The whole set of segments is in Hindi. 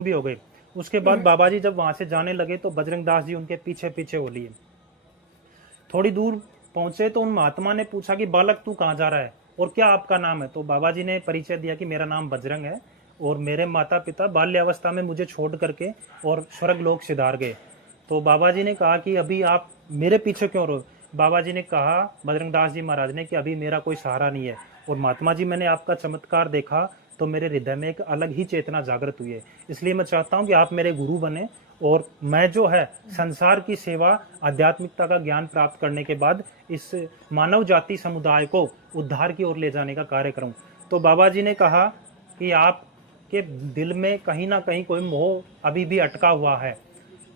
भी हो गए। उसके बाद बाबा जी जब वहां से जाने लगे तो बजरंग दास जी उनके पीछे पीछे हो लिए। थोड़ी दूर पहुंचे तो उन महात्मा ने पूछा कि बालक तू कहाँ जा रहा है और क्या आपका नाम है। तो बाबा जी ने परिचय दिया कि मेरा नाम बजरंग है और मेरे माता पिता बाल्यावस्था में मुझे छोड़ करके और स्वर्ग लोक सिधार गए। तो बाबा जी ने कहा कि अभी आप मेरे पीछे क्यों रहो। बाबा जी ने कहा, बजरंग दास जी महाराज ने, कि अभी मेरा कोई सहारा नहीं है और महात्मा जी मैंने आपका चमत्कार देखा तो मेरे हृदय में एक अलग ही चेतना जागृत हुई है। इसलिए मैं चाहता हूं कि आप मेरे गुरु बने और मैं जो है संसार की सेवा, आध्यात्मिकता का ज्ञान प्राप्त करने के बाद इस मानव जाति समुदाय को उद्धार की ओर ले जाने का कार्य करूं। तो बाबा जी ने कहा कि आपके दिल में कहीं ना कहीं कोई मोह अभी भी अटका हुआ है।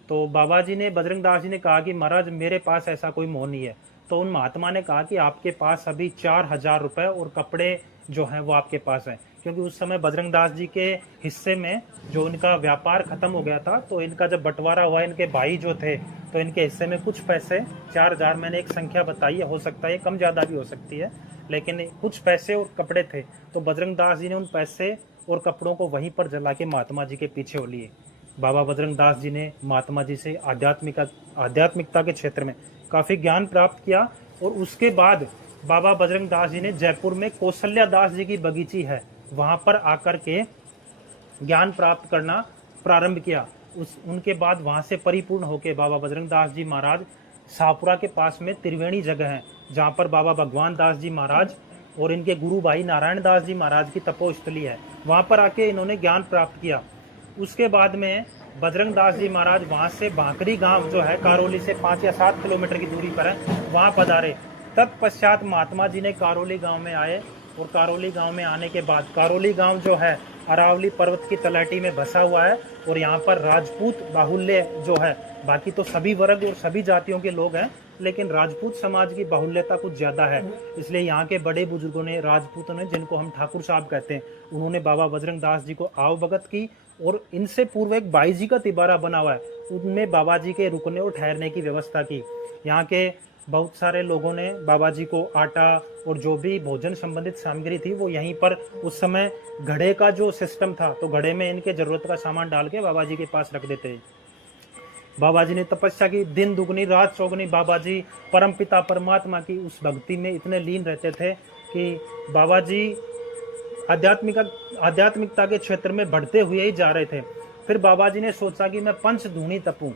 तो बाबा जी ने, बजरंग दास जी ने कहा कि महाराज मेरे पास ऐसा कोई मोह नहीं है। तो उन महात्मा ने कहा कि आपके पास अभी 4,000 रुपए और कपड़े जो हैं वो आपके पास हैं, क्योंकि उस समय बजरंग दास जी के हिस्से में जो इनका व्यापार खत्म हो गया था, तो इनका जब बंटवारा हुआ, इनके भाई जो थे, तो इनके हिस्से में कुछ पैसे 4,000, मैंने एक संख्या बताई है, हो सकता है कम ज्यादा भी हो सकती है, लेकिन कुछ पैसे और कपड़े थे। तो बजरंग दास जी ने उन पैसे और कपड़ों को वहीं पर जला के महात्मा जी के पीछे हो लिए। बाबा बजरंग दास जी ने महात्मा जी से आध्यात्मिकता के क्षेत्र में काफी ज्ञान प्राप्त किया और उसके बाद बाबा बजरंग दास जी ने जयपुर में कौशल्या दास जी की बगीची है, वहां पर आकर के ज्ञान प्राप्त करना प्रारंभ किया। उनके बाद वहां से परिपूर्ण होकर बाबा बजरंग दास जी महाराज शाहपुरा के पास में त्रिवेणी जगह है, जहां पर बाबा भगवान दास जी महाराज और इनके गुरु भाई नारायण दास जी महाराज की तपोस्थली है, वहां पर आके इन्होंने ज्ञान प्राप्त किया। उसके बाद में बजरंग दास जी महाराज वहां से भाकरी गांव जो है करौली से 5 या 7 किलोमीटर की दूरी पर है, वहां पधारे। तत्पश्चात महात्मा जी ने करौली गांव में आए और करौली गांव में आने के बाद, करौली गांव जो है अरावली पर्वत की तलहटी में बसा हुआ है और यहाँ पर राजपूत बाहुल्य जो है, बाकी तो सभी वर्ग और सभी जातियों के लोग हैं, लेकिन राजपूत समाज की बाहुल्यता कुछ ज्यादा है। इसलिए यहाँ के बड़े बुजुर्गों ने, राजपूतों ने, जिनको हम ठाकुर साहब कहते हैं, उन्होंने बाबा बजरंग दास जी को आवभगत की और इनसे पूर्व एक बाई जी का तिबारा बना हुआ है, उनमें बाबा जी के रुकने और ठहरने की व्यवस्था की। यहाँ के बहुत सारे लोगों ने बाबा जी को आटा और जो भी भोजन संबंधित सामग्री थी वो यहीं पर, उस समय घड़े का जो सिस्टम था, तो घड़े में इनके जरूरत का सामान डाल के बाबा जी के पास रख देते। बाबा जी ने तपस्या की, दिन दुगनी रात चौगनी बाबा जी परमपिता परमात्मा की उस भक्ति में इतने लीन रहते थे कि बाबा जी आध्यात्मिकता के क्षेत्र में बढ़ते हुए ही जा रहे थे। फिर बाबा जी ने सोचा कि मैं पंचधूनी तपूं।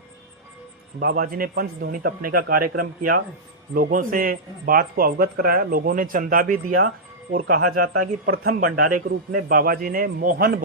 बाबा जी ने पंचधूनी तपने का कार्यक्रम किया, लोगों से बात को अवगत कराया, लोगों ने चंदा भी दिया और कहा जाता है कि प्रथम भंडारे के रूप में बाबा जी ने मोहन